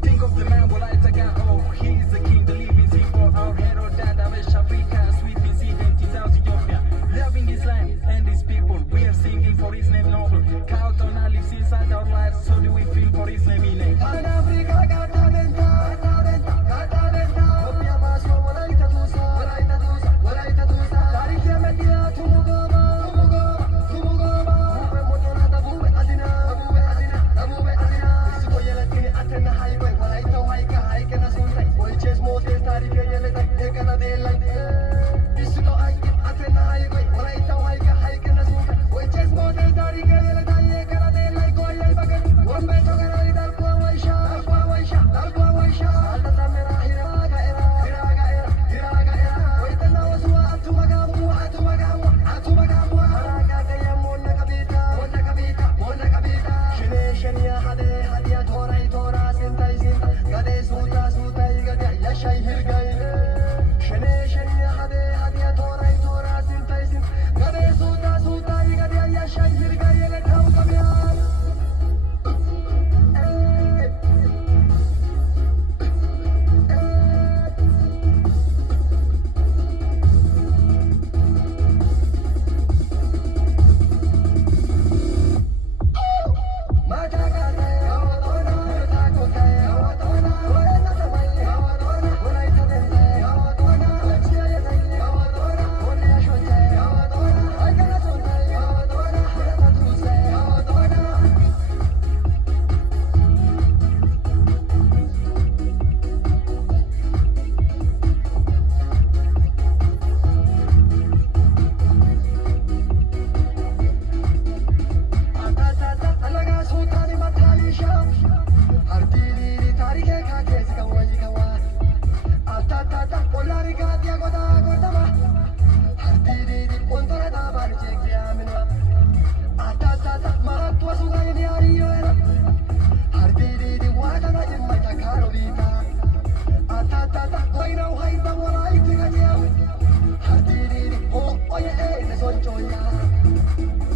Think of the man Wolaita, oh, he is the king, the living symbol, our hero, Dada, West Africa, sweeping sea, empty South Ethiopia, loving his land and his people. We are singing for his name noble. Count on our lives inside our lives, so do we feel for his name in name.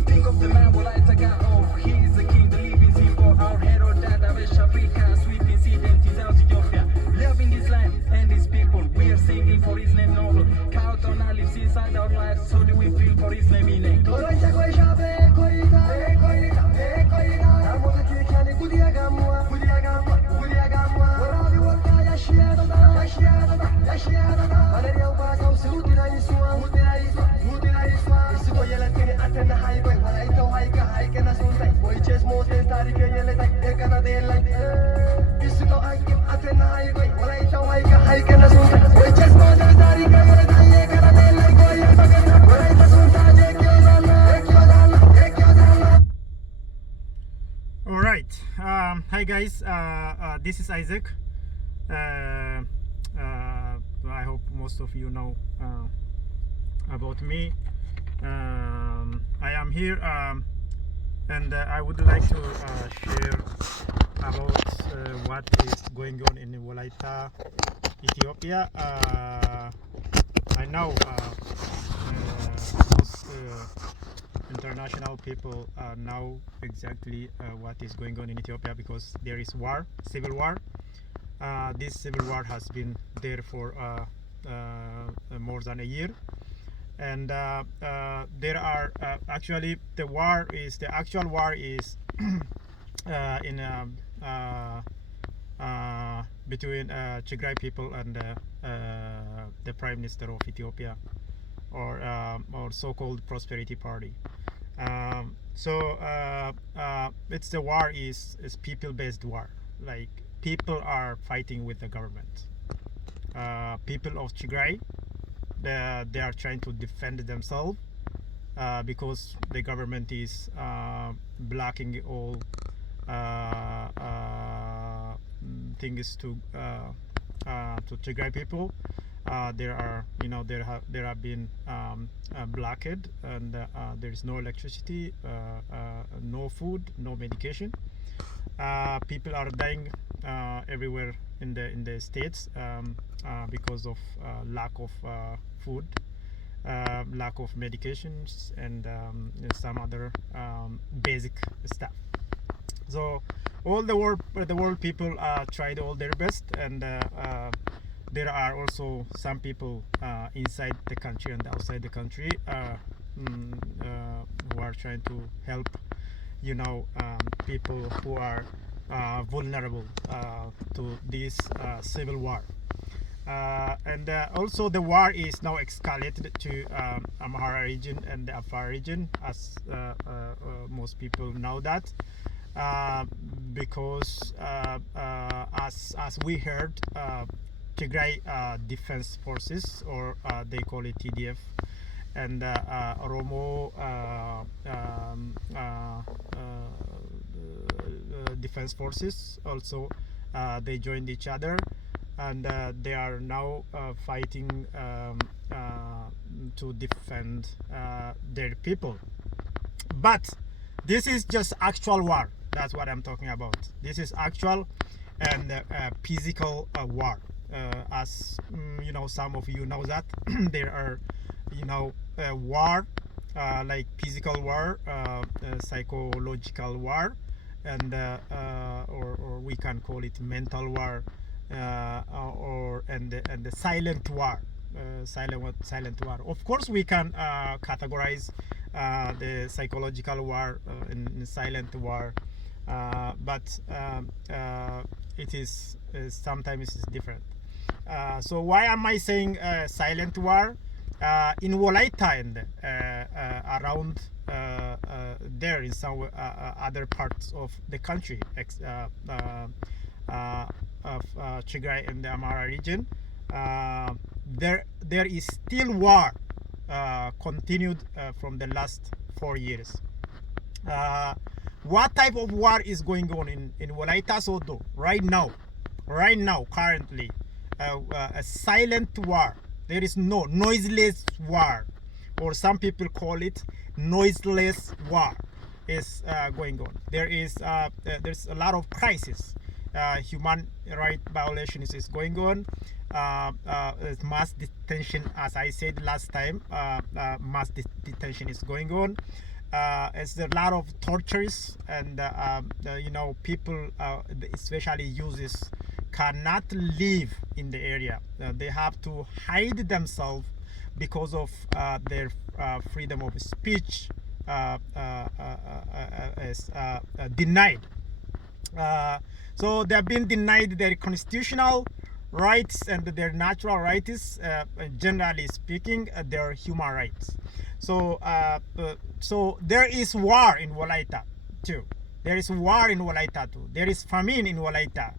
Think of the man Wolaita, oh, he is the king, the living symbol, our hero, Dada, West Africa, sweeping sea, empty South Ethiopia, loving his land and his people. We are singing for his name noble. Count on our lives inside our lives, so do we feel for his name in name. All right. Hi guys. This is Isaac. I hope most of you know about me. I am here, and I would like to share about what is going on in Wolaita, Ethiopia. I know most international people know exactly what is going on in Ethiopia, because there is war, civil war. This civil war has been there for more than a year, and there are actually the actual war is in between Tigray people and the Prime Minister of Ethiopia, or so-called Prosperity Party. It's the war is people-based war. Like, people are fighting with the government. People of Tigray, they are trying to defend themselves because the government is blocking all things to Tigray people. there are, there have been blockade, and there is no electricity, no food, no medication. People are dying everywhere in the states because of lack of food, lack of medications, and some other basic stuff. So all the world people tried all their best, and there are also some people inside the country and outside the country who are trying to help, people who are vulnerable to this civil war. And also the war is now escalated to Amhara region and the Afar region, as most people know that, because as we heard, Tigray Defense Forces, or they call it TDF, and Oromo Defense Forces also, they joined each other, and they are now fighting to defend their people. But this is just actual war. That's what I'm talking about. This is actual and physical war. As some of you know that there are, war, like physical war, psychological war, and or we can call it mental war, and the silent war, silent war. Of course, we can categorize the psychological war in silent war, but it is sometimes it's different. So why am I saying silent war? In Wolaita and around there in some other parts of the country of Tigray and the Amhara region, there is still war continued from the last 4 years. What type of war is going on in Wolaita Sodo right now, currently? A silent war. There is no noiseless war, or some people call it noiseless war, is going on. There's a lot of crisis. Human right violations is going on. Mass detention, as I said last time, mass detention is going on. It's a lot of tortures, and people, especially youths, cannot live in the area. They have to hide themselves because of their freedom of speech is denied. So they have been denied their constitutional rights and their natural rights, generally speaking, their human rights. So so there is war in Wolaita too. There is war in Wolaita too. There is famine in Wolaita.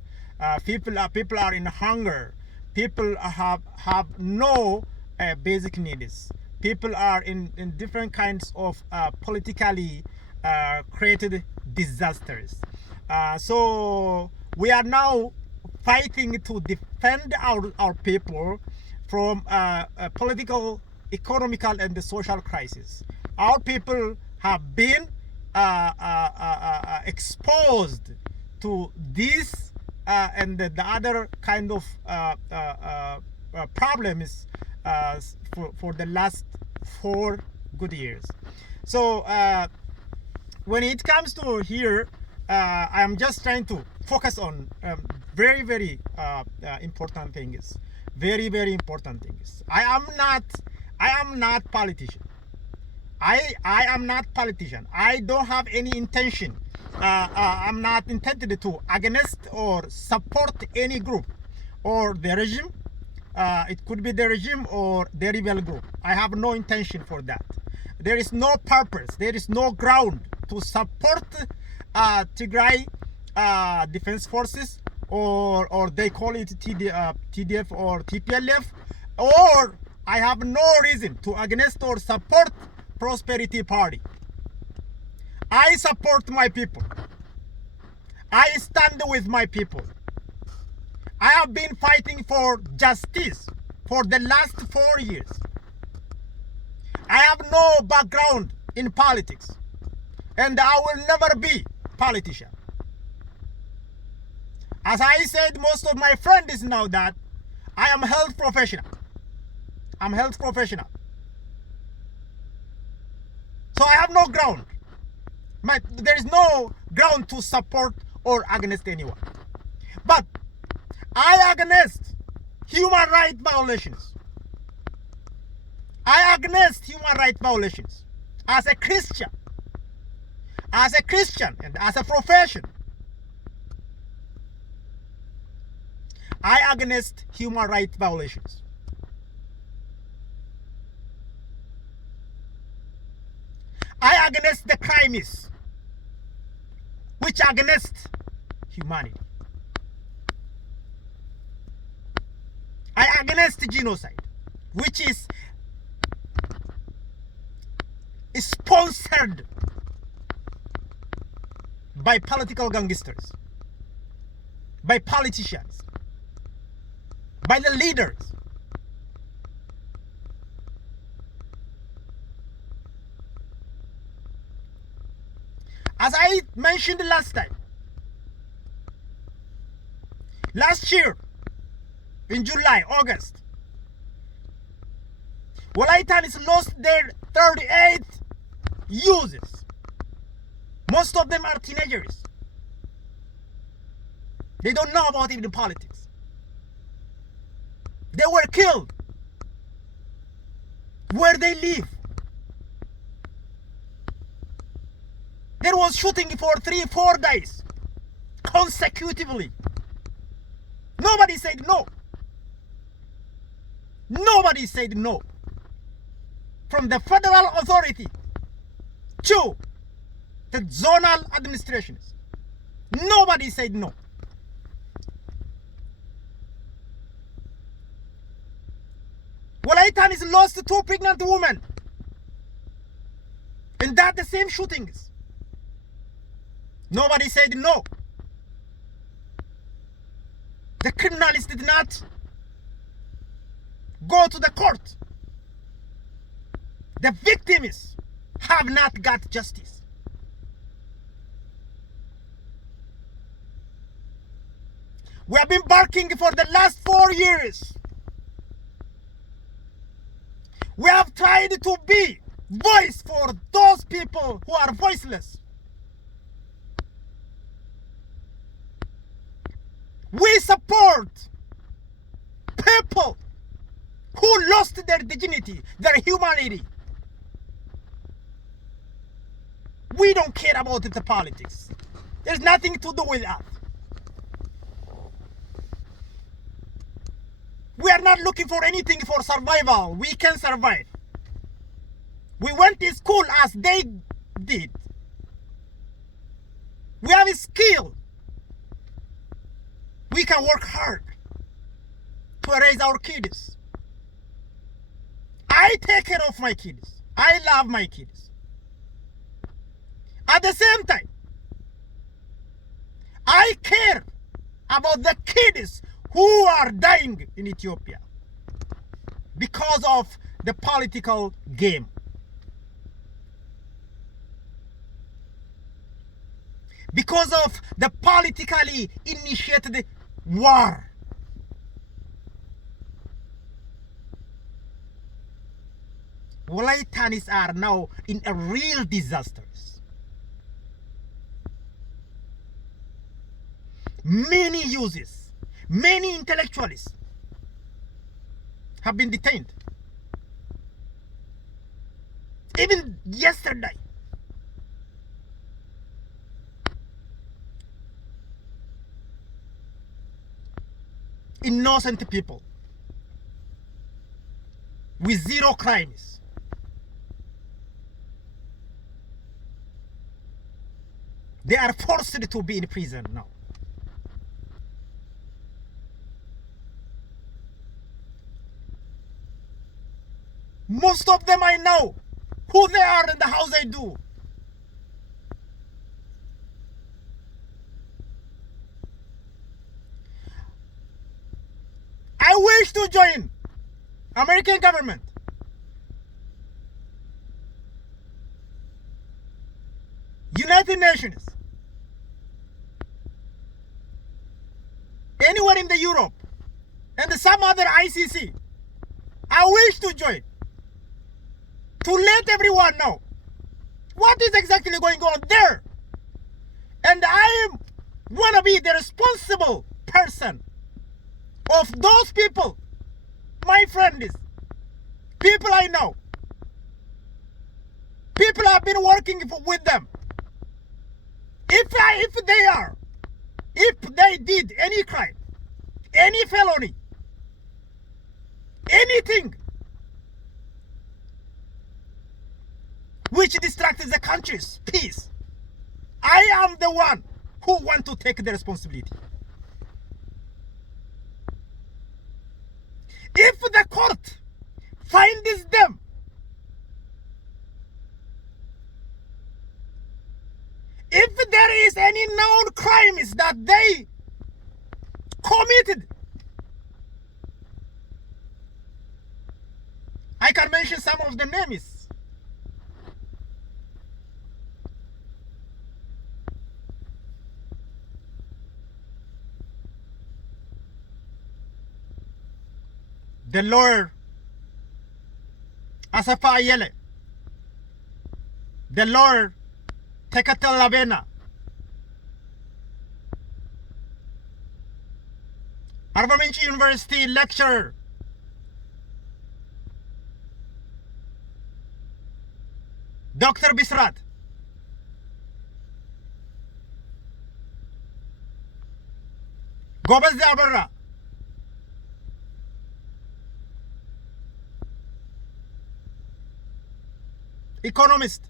People are in hunger. People have no basic needs. People are in different kinds of politically created disasters. So we are now fighting to defend our people from a political, economical, and the social crisis. Our people have been exposed to this and the other kind of problems for the last 4 good years. So when it comes to here, I'm just trying to focus on very, very important things. Very, very important things. I am not politician. I am not politician. I don't have any intention. I'm not intended to against or support any group or the regime. It could be the regime or the rebel group. I have no intention for that. There is no purpose. There is no ground to support Tigray Defense Forces, or they call it TDF or TPLF, or I have no reason to against or support Prosperity Party. I support my people. I stand with my people. I have been fighting for justice for the last 4 years. I have no background in politics, and I will never be a politician. As I said, most of my friends know that I am a health professional. I'm a health professional. So I have no ground. There is no ground to support or against anyone. But I against human rights violations. I against human rights violations as a Christian and as a profession. I against human rights violations. I against the crimes which are against humanity. I against genocide, which is sponsored by political gangsters, by politicians, by the leaders. As I mentioned last time, last year in July, August, Wolaitans lost their 38 youths. Most of them are teenagers. They don't know about even politics. They were killed where they live. There was shooting for 3-4 days consecutively. Nobody said no. Nobody said no. From the federal authority to the zonal administrations, nobody said no. Wolaitans lost 2 pregnant women in that the same shootings. Nobody said no. The criminals did not go to the court. The victims have not got justice. We have been barking for the last 4 years. We have tried to be voice for those people who are voiceless. We support people who lost their dignity, their humanity. We don't care about the politics. There's nothing to do with that. We are not looking for anything for survival. We can survive. We went to school as they did. We have a skill. We can work hard to raise our kids. I take care of my kids. I love my kids. At the same time, I care about the kids who are dying in Ethiopia because of the political game. Because of the politically initiated war. Wolaitans are now in a real disaster. Many youths, many intellectuals have been detained. Even yesterday, innocent people with zero crimes they are forced to be in prison now. Most of them I know who they are and how they do. I wish to join American government, United Nations, anyone in the Europe, and some other ICC, I wish to join to let everyone know what is exactly going on there. And I want to be the responsible person of those people, my friends, people I know, people I've been working with them. If they did any crime, any felony, anything which distracts the country's peace, I am the one who want to take the responsibility. If the court finds them if there is any known crimes that they committed, I can mention some of the names. The lawyer Asafa Ayele, the lawyer Tekatel Labena, Arvaminchi University lecturer Dr. Bisrat, Gomez de Abarra, economist,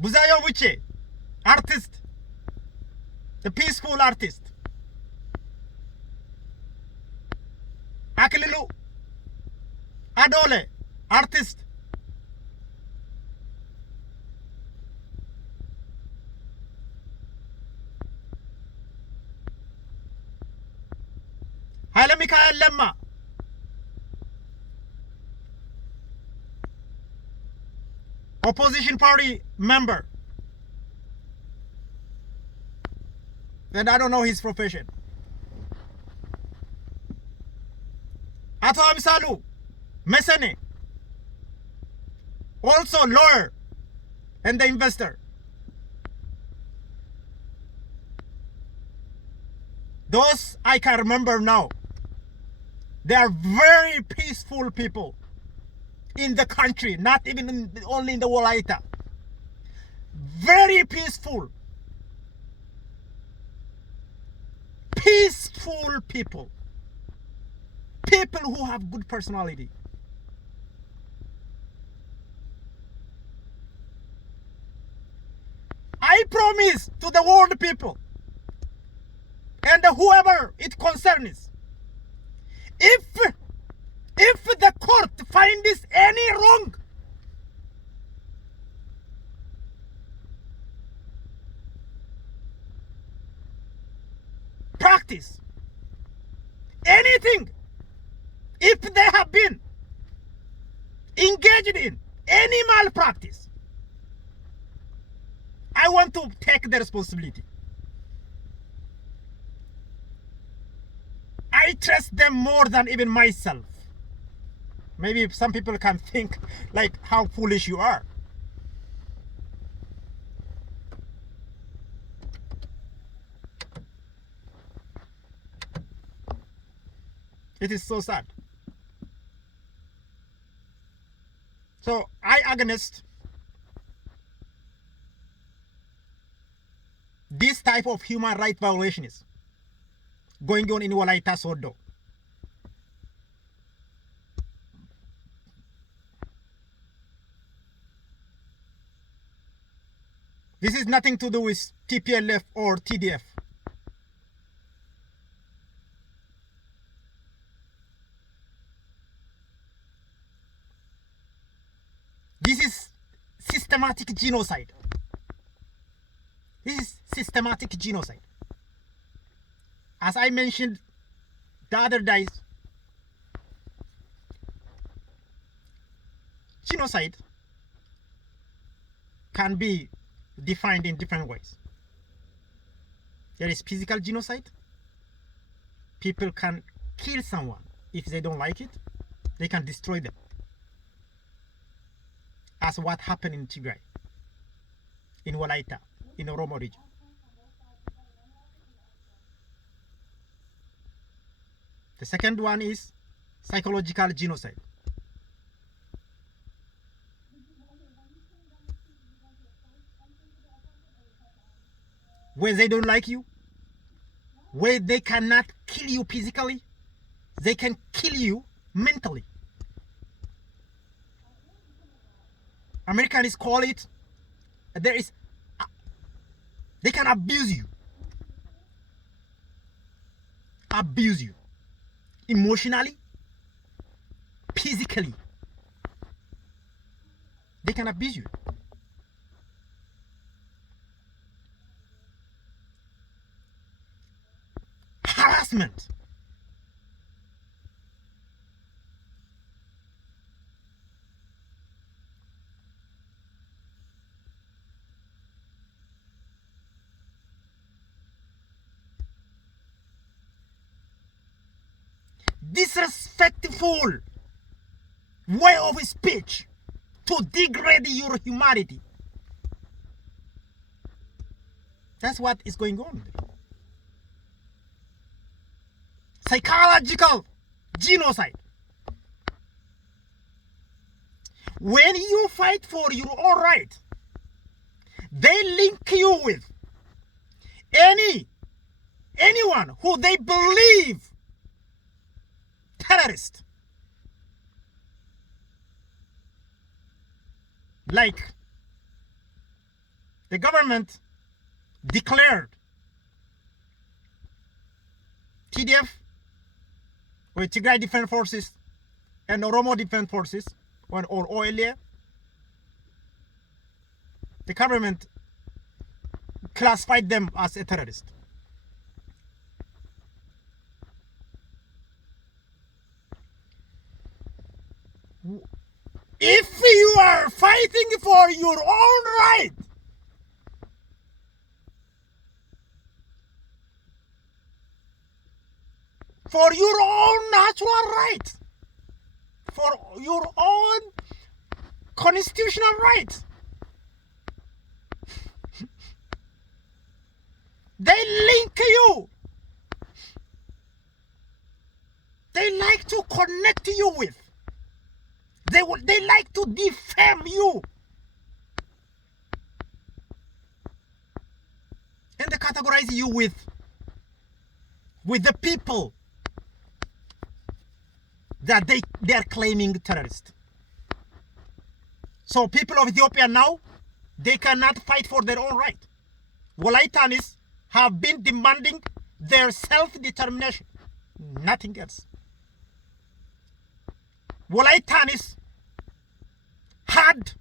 Buzayo Wiche, artist, the peaceful artist, Akililu Adole, artist, Haile Mikael Lemma, opposition party member, and I don't know his profession. Ato Amsalu Mesene, also lawyer and the investor. Those I can remember now. They are very peaceful people in the country, not even only in the Wolaita. Very peaceful. Peaceful people. People who have good personality. I promise to the world people and whoever it concerns, if the court finds any wrong, practice, anything, if they have been engaged in any malpractice, I want to take the responsibility. I trust them more than even myself. Maybe some people can think like how foolish you are. It is so sad. So I against this type of human rights violations going on in Wolaita Sodo. This is nothing to do with TPLF or TDF. This is systematic genocide. This is systematic genocide. As I mentioned the other days, genocide can be defined in different ways. There is physical genocide. People can kill someone if they don't like it. They can destroy them. As what happened in Tigray, in Wolaita, in Oromo region. The second one is psychological genocide. When they don't like you, where they cannot kill you physically, they can kill you mentally. Americans call it, they can abuse you emotionally, physically. They can abuse you. Harassment. Disrespectful way of speech to degrade your humanity. That's what is going on. Psychological genocide. When you fight for your own right, they link you with anyone who they believe terrorist. Like the government declared TDF or Tigray Defense Forces and Oromo Defense Forces or OLA. The government classified them as a terrorist. If you are fighting for your own right, for your own natural right, for your own constitutional right, they link you. They like to connect you with. They like to defame you. And they categorize you with the people that they are claiming terrorists. So people of Ethiopia now, they cannot fight for their own right. Wolaitans have been demanding their self-determination, nothing else. Wolaitans had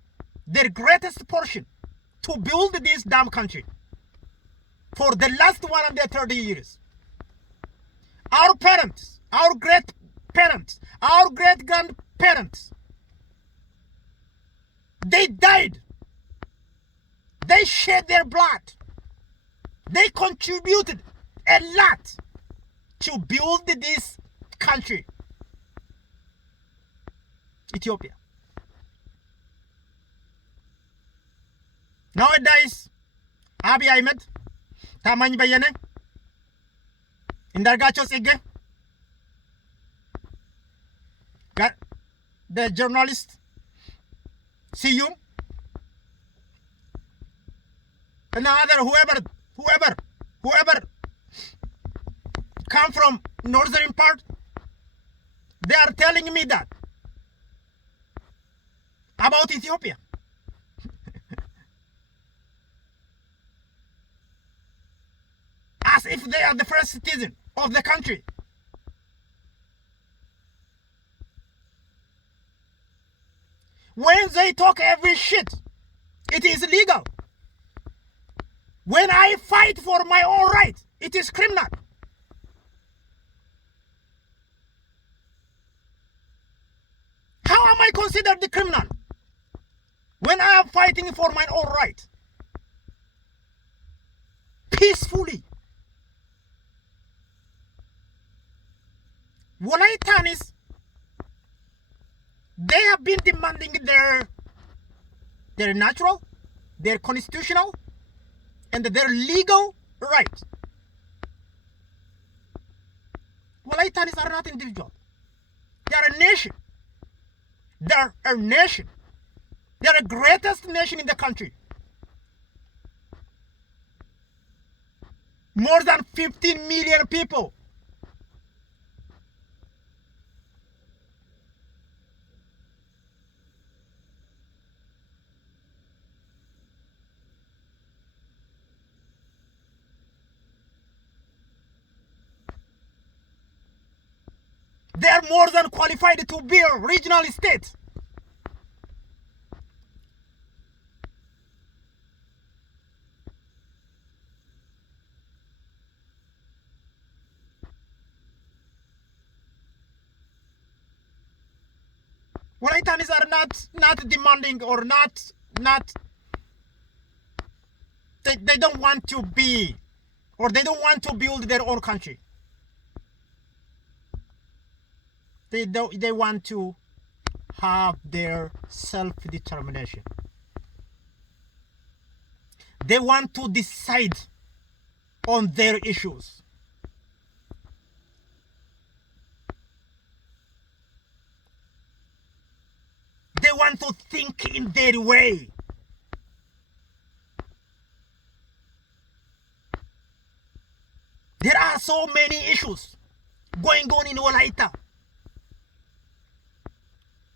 their greatest portion to build this damn country for the last 130 years. Our parents, our great parents, our great grandparents, they died. They shed their blood. They contributed a lot to build this country, Ethiopia. Nowadays, Abiy Ahmed, Tamany Bayane, Indargacho Sige, the journalist, Siyum, and other whoever come from northern part, they are telling me that about Ethiopia. As if they are the first citizen of the country. When they talk every shit, it is legal. When I fight for my own right, it is criminal. I consider the criminal when I am fighting for my own right peacefully. Wolaitans, they have been demanding their natural, their constitutional, and their legal rights. Wolaitans are not individual. They are a nation. They are a nation. They are the greatest nation in the country. More than 15 million people. They are more than qualified to be a regional state. Wolaitans are not demanding or not they don't want to be, or they don't want to build their own country. They want to have their self-determination. They want to decide on their issues. They want to think in their way. There are so many issues going on in Wolaita.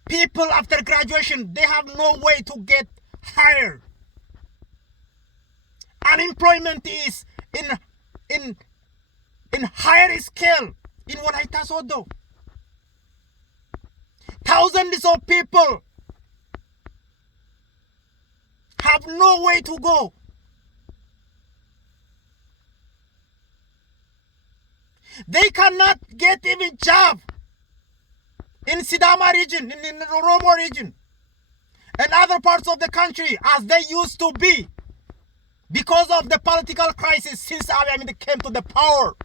People after graduation, they have no way to get hired. Unemployment is in higher scale in Wolaita Sodo. Thousands of people have no way to go. They cannot get even job in Sidama region, in the Oromo region, and other parts of the country as they used to be because of the political crisis since Abiy Ahmed came to the power.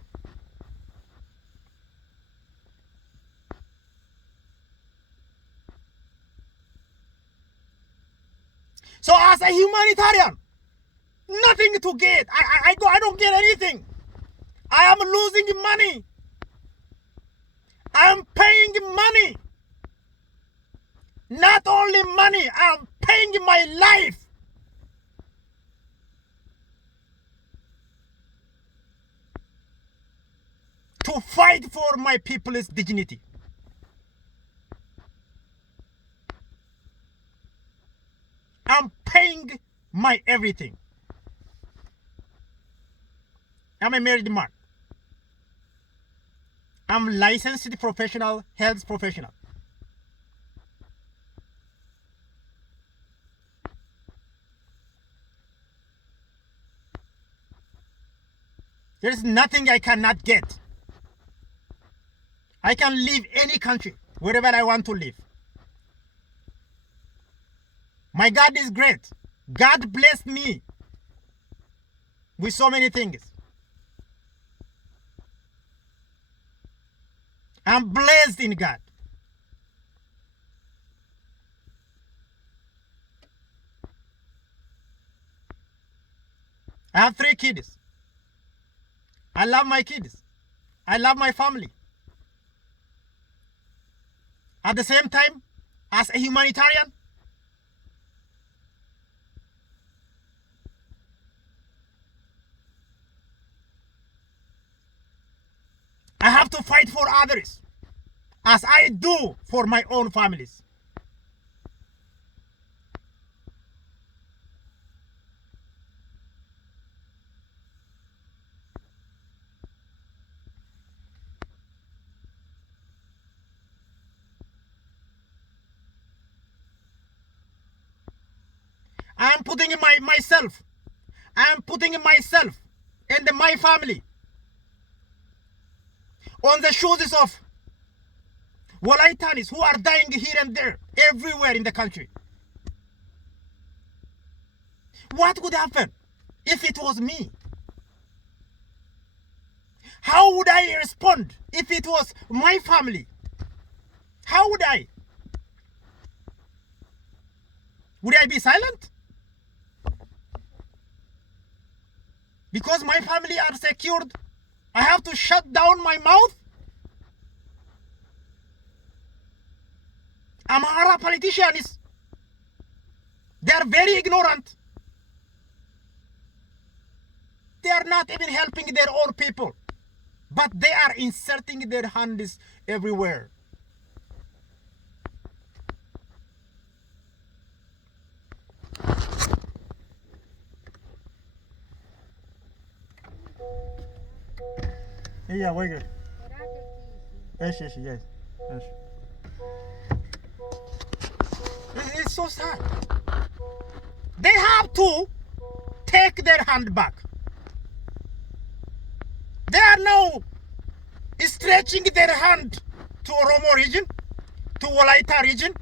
So as a humanitarian, nothing to get. I don't get anything. I am losing money. I am paying money. Not only money, I am paying my life. To fight for my people's dignity. I'm paying my everything. I'm a married man. I'm licensed professional, health professional. There's nothing I cannot get. I can live any country, wherever I want to live. My God is great. God blessed me with so many things. I'm blessed in God. I have 3 kids. I love my kids. I love my family. At the same time, as a humanitarian, I have to fight for others, as I do for my own families. I am putting myself and my family on the shoes of Wolaitans who are dying here and there, everywhere in the country. What would happen if it was me? How would I respond if it was my family? How would I? Would I be silent? Because my family are secured, I have to shut down my mouth? Amhara politicians, they are very ignorant. They are not even helping their own people, but they are inserting their hands everywhere. Yeah, wait. Yes. It's so sad. They have to take their hand back. They are now stretching their hand to Oromo region, to Wolaita region,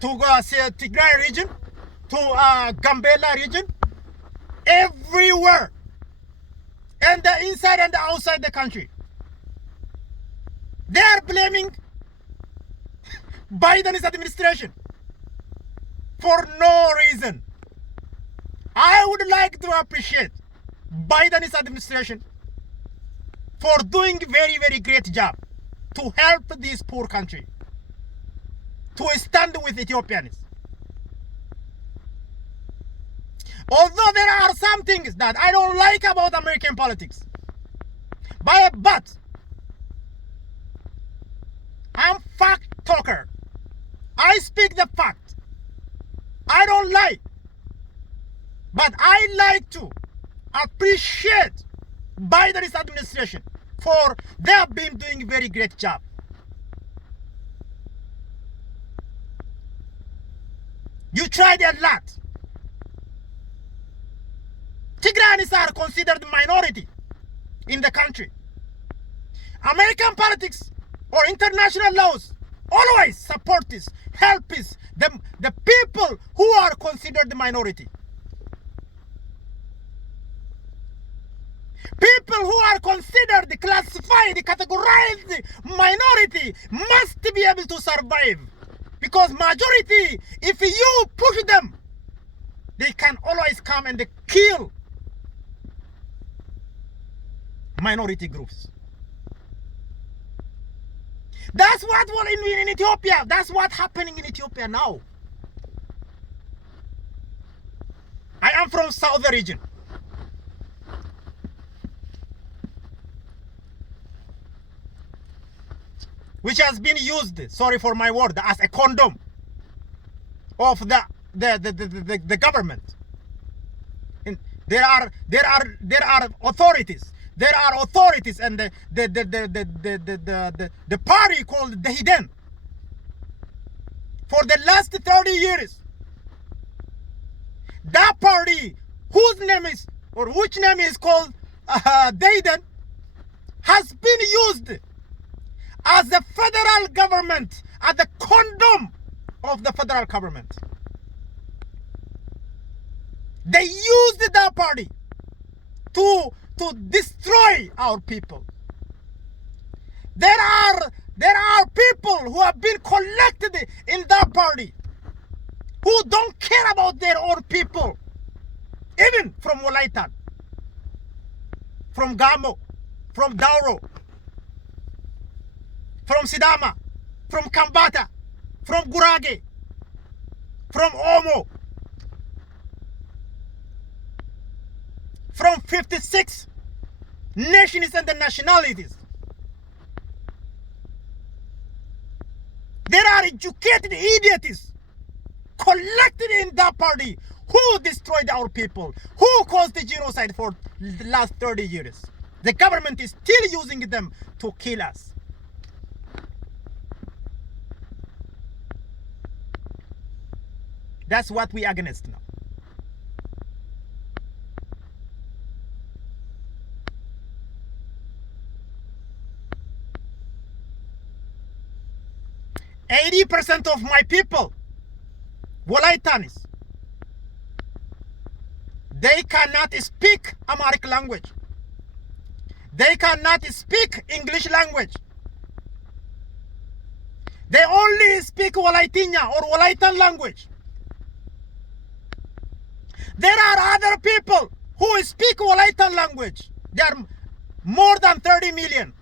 to Tigray region, to Gambela region, everywhere, and the inside and the outside the country. They are blaming Biden's administration for no reason. I would like to appreciate Biden's administration for doing very, very great job to help this poor country, to stand with Ethiopians. Although there are some things that I don't like about American politics, but I'm fact talker. I speak the fact. I don't lie. But I like to appreciate Biden's administration for they have been doing a very great job. You tried a lot. Tigranis are considered minority in the country. American politics or international laws always support this, help this, the people who are considered the minority. People who are considered, classified, categorized minority must be able to survive. Because majority, if you push them, they can always come and kill minority groups. That's what in Ethiopia. That's what's happening in Ethiopia now. I am from southern region. Which has been used, sorry for my word, as a condom of the government. And there are authorities. There are authorities and the party called the Hidden for the last 30 years. That party, whose name is, or which name is called Dayden, has been used as the federal government, as the condom of the federal government. They used that party to destroy our people. There are people who have been collected in that party who don't care about their own people, even from Wolaita, from Gamo, from Dauro, from Sidama, from Kambata, from Gurage, from Omo, from 56 nations and the nationalities. There are educated idiots collected in that party who destroyed our people, who caused the genocide for the last 30 years. The government is still using them to kill us. That's what we are against now. 80% of my people, Wolaitans, they cannot speak Amharic language. They cannot speak English language. They only speak Wolaitinya or Wolaitan language. There are other people who speak Wolaitan language. There are more than 30 million.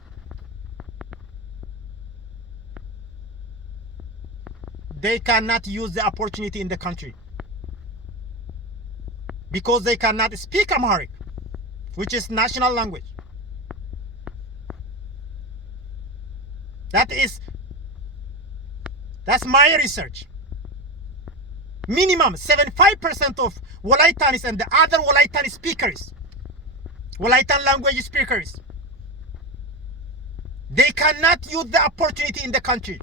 They cannot use the opportunity in the country because they cannot speak Amharic, which is national language. That's my research. Minimum 75% of Wolaitanis and the other Wolaitan speakers, Wolaitan language speakers, they cannot use the opportunity in the country.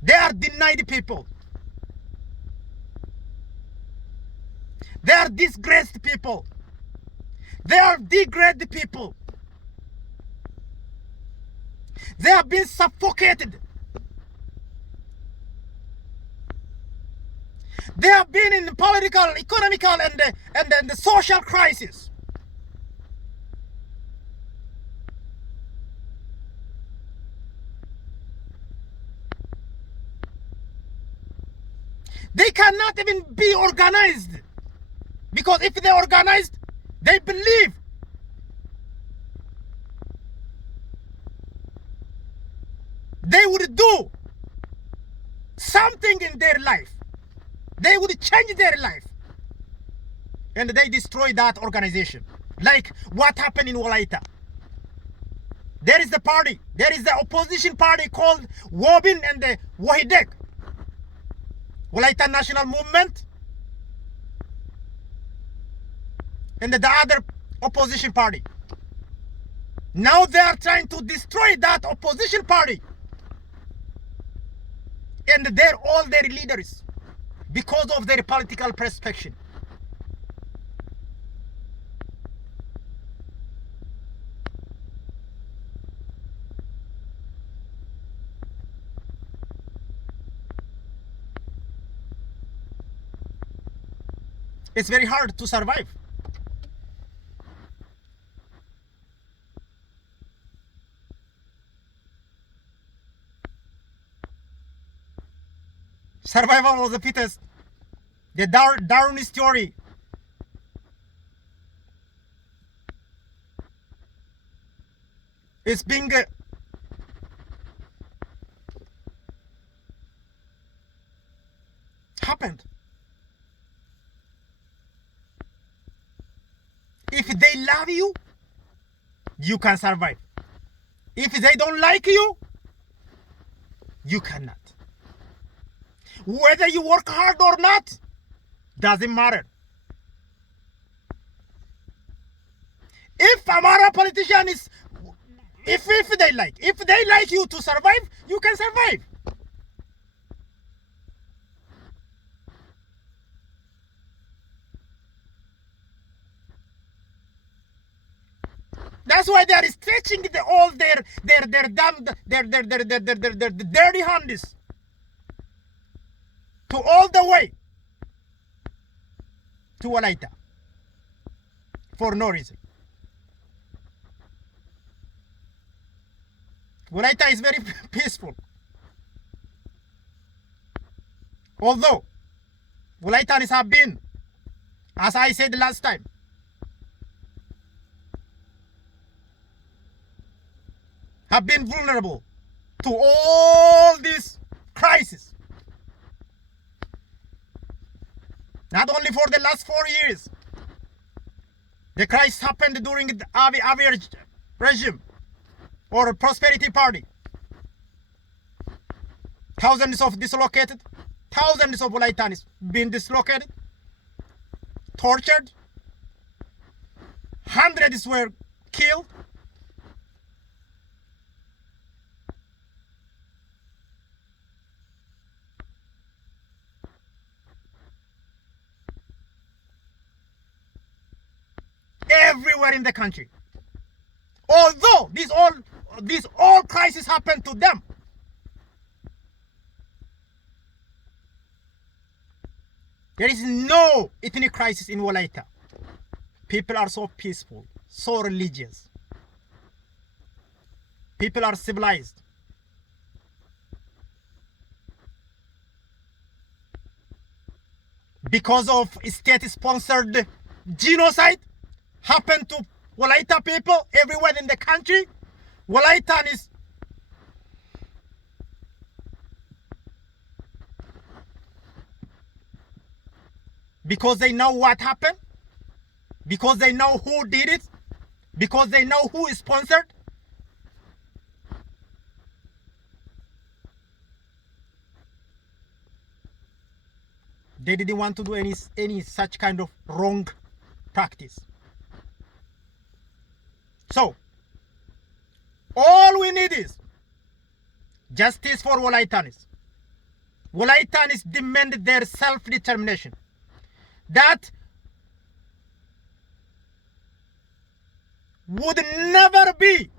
They are denied people. They are disgraced people. They are degraded people. They have been suffocated. They have been in political, economical, and the social crisis. They cannot even be organized. Because if they're organized, they believe they would do something in their life. They would change their life. And they destroy that organization. Like what happened in Wolaita. There is the party. There is the opposition party called Wobin and the Wahidek. Wolaita National Movement. And the other opposition party. Now they are trying to destroy that opposition party. And they're all their leaders. Because of their political perspective. It's very hard to survive. Survival of the fittest. The Darwinist theory. It's being happened. If they love you, you can survive. If they don't like you, you cannot. Whether you work hard or not, doesn't matter. If Amara politician is, if they like you to survive, you can survive. That's why they are stretching all their dirty hands to all the way to Wolaita for no reason. Wolaita is very peaceful. Although Wolaitans have been, as I said last time, have been vulnerable to all this crisis. Not only for the last 4 years. The crisis happened during the Abiy regime or prosperity party. Thousands of dislocated, thousands of Wolaitans being dislocated, tortured, hundreds were killed. Everywhere in the country. Although these all crises happened to them, There is no ethnic crisis in Wolaita. People are so peaceful, so religious. People are civilized. Because of state-sponsored genocide happened to Wolaita people everywhere in the country, Wolaitan because they know what happened, because they know who did it, because they know who is sponsored. They didn't want to do any such kind of wrong practice. So, all we need is justice for Wolaitanis. Wolaitanis demand their self-determination. That would never be